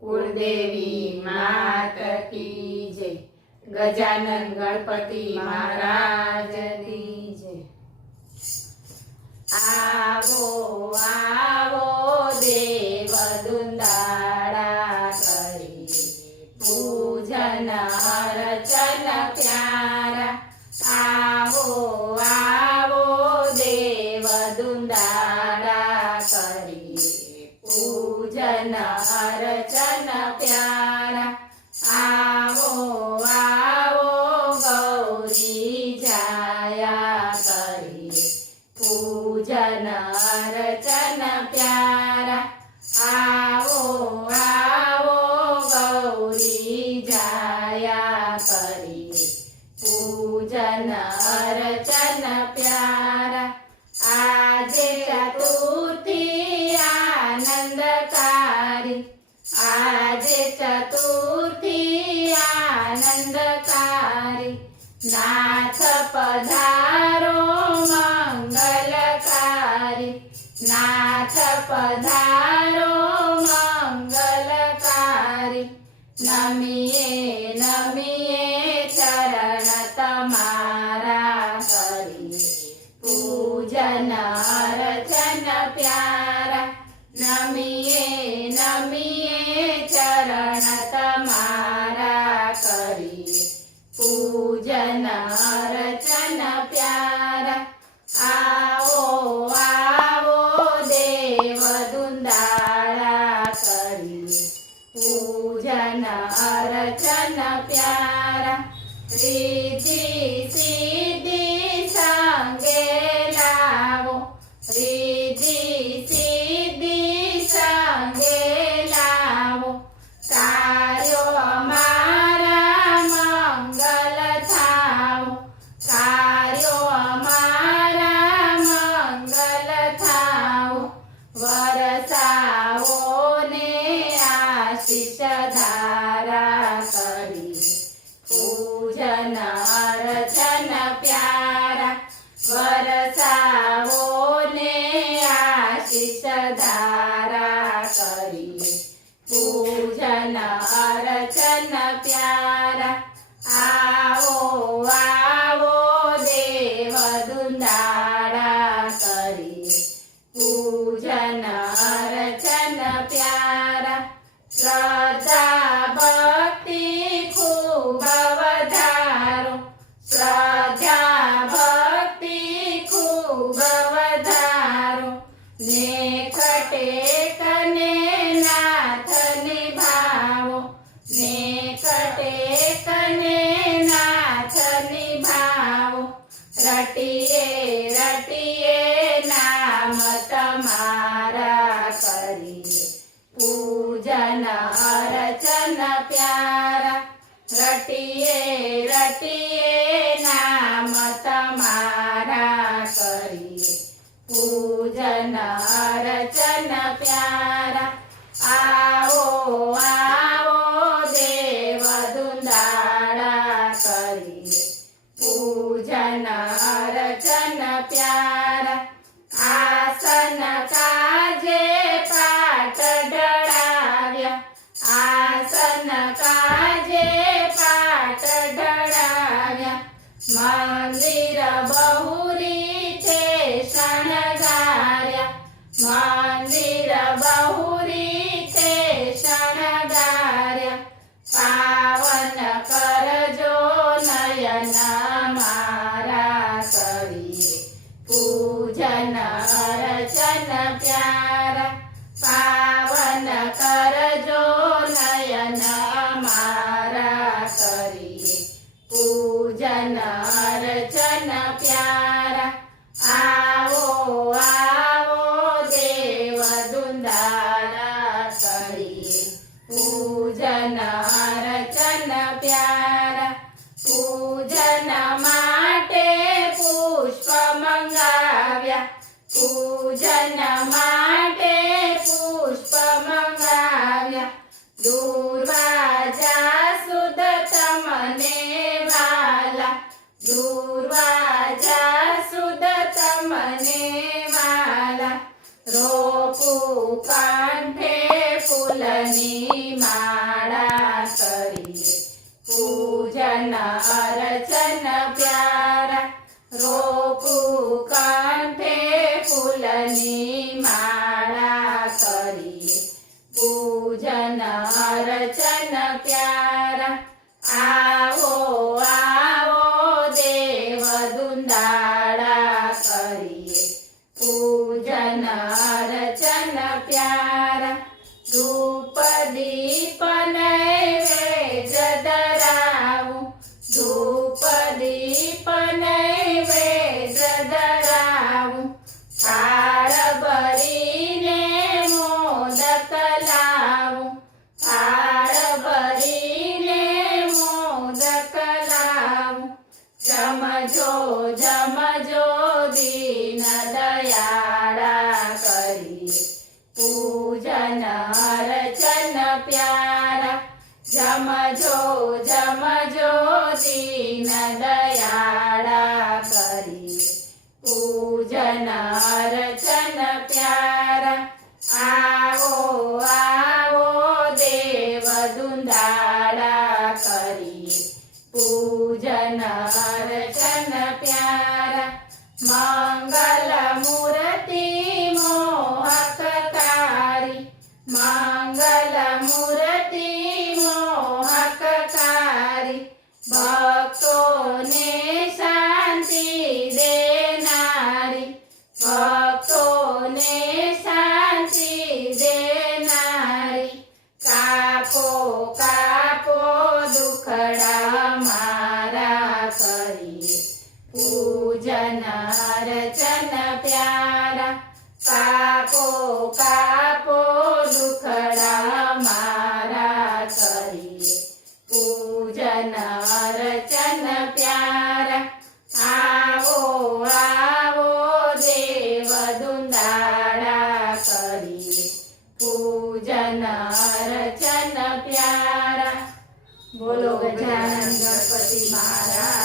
कुलदेवी मात की जय। गजानन गणपति महाराज की जय। आवो आवो देव दुंदाड़ा करिए पूजन अर्चन प्यारा। आवो आवो देव दुंदाड़ा करिए पूजन अर्चन प्यारा। आवो आवो गौरी जाया करिए पूजन अर्चन प्यारा। आवो आवो गौरी जाया करिए पूजन अर्चन प्यारा। आजे चतुर्थी आनंदकारी, आजे चतुर्थी आनंदकारी। नाथ पधारो मंगलकारी, नाथ पधारो मंगलकारी। नमिए नमिए चरण तमारा करिए पूजन अर्चन प्यारा। नमिए नमिए चरण तमारा करिए पूजन अर्चन प्यारा। आओ आओ देव दुंदाड़ा करिए पूजन अर्चन प्यारा। रिद्धि सिद्धि संगे लावो, रिद्धि सिद्धि संगे लावो। कार्यो हमारा मंगल थावो, कार्यो हमारा मंगल थावो। वरसावो ने आशीष धारा करिए पूजन अर्चन प्यारा। वरसावो ने आशीष धारा करिए पूजन अर्चन प्यारा। आओ आओ देव दुंदाड़ा करिए पूजन अर्चन प्यारा। श्रद्धा भक्ति खूब वधारो, श्रद्धा भक्ति खूब वधारो। नेखटे कने नाथ निभावो, नेखटे कने नाथ निभावो। रटिए रटिए नाम तमारा करिए पूजन अर्चन प्यारा। रटिए रटिए नाम तमारा करिए पूजन अर्चन प्यारा। आओ आओ देव दुंदाड़ा करिए पूजन अर्चन प्यारा। आसन काजे पाट डळाव्या, आसन काजे पाट डळाव्या। मंदिर बहुरीचे शणगार्या, मंदिर बहुरीचे शणगार्या। पावन करजो नयन मारा करिए पूजन अर्चन प्यारा। पावन करजो नयन मारा करिए पूजन अर्चन प्यारा। आओ आओ देव दुंदाड़ा करिए पूजन अर्चन प्यारा। पूजन माटे पुष्प मंगाव्या, पूजन माटे पुष्प मंगाव्या। दुर्वाजा सुद तमने वाला, दुर्वाजा सुद तमने वाला। रोपू कांठे फूलनी मा ફૂલની માળા કરીએ પૂજન અર્ચન પ્યારા. આવો આવો દેવ દુંદાળા કરીએ પૂજન અર્ચન પ્યારા. ધૂપ દીપ નૈવેદ્ય ધરાવું ધૂપ દીપ નૈવેદ્ય ધરાવું. થાળ ભરીને મોદક લાવું થાળ ભરીને મોદક લાવું. જમજો જમજો દીન દયાળા કરીએ પૂજન અર્ચન પ્યારા. જમજો જમજો દીન દયાળા કરીએ પૂજન અર્ચન પ્યારા. આવો આવો દેવ દુંદાળા કરીએ પૂજન અર્ચન પ્યારા. મંગલ મૂર્તિ મોહકકારી મંગલ મૂર્તિ મોહકકારી. ભક્તોને શાંતિ દેનારી ભક્તોને શાંતિ દેનારી. કાપો કાપો દુખડા મારા કરીએ પૂજન અર્ચન પ્યારા. કાપો કાપો દુખડા મારા કરીએ પૂજન અર્ચન પ્યારા. આવો આવો દેવ દુંદાળા કરીએ પૂજન અર્ચન પ્યારા. બોલો ગજાનન ગણપતિ મહારાજ